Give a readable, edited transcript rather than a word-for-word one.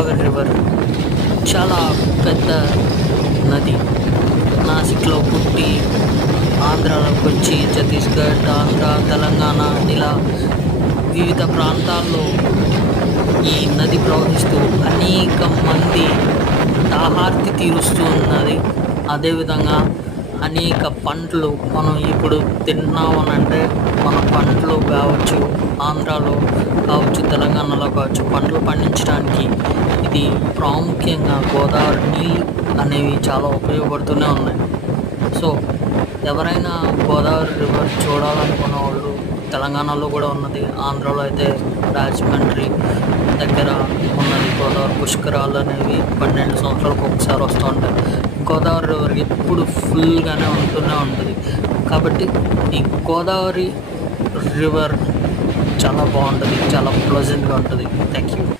Godavari river చాలా పెద్ద నది. నాసిక్లో పుట్టి ఆంధ్రాలోకి వచ్చి ఛత్తీస్గఢ్, ఆంధ్ర, తెలంగాణ ఇలా వివిధ ప్రాంతాల్లో ఈ నది ప్రవహిస్తూ అనేక మంది దాహార్తి తీరుస్తూ ఉన్నది. అదేవిధంగా అనేక పంటలు మనం ఇప్పుడు తింటున్నామనంటే మన పంటలు కావచ్చు, ఆంధ్రాలో కావచ్చు, తెలంగాణలో కావచ్చు, పంటలు పండించడానికి ఇది ప్రాముఖ్యంగా గోదావరి నీళ్ళు అనేవి చాలా ఉపయోగపడుతూనే ఉన్నాయి. సో ఎవరైనా గోదావరి రివర్ చూడాలనుకున్న వాళ్ళు తెలంగాణలో కూడా ఉన్నది. ఆంధ్రాలో అయితే రాజమండ్రి దగ్గర ఉన్నది గోదావరి పుష్కరాలు అనేవి 12 సంవత్సరాలకు ఒకసారి వస్తూ ఉంటాయి. గోదావరి రివర్ ఎప్పుడు ఫుల్గానే ఉంటూనే ఉంటుంది. కాబట్టి ఈ గోదావరి రివర్ చాలా బాగుంటుంది, చాలా ప్లెజెంట్గా ఉంటుంది. Thank you.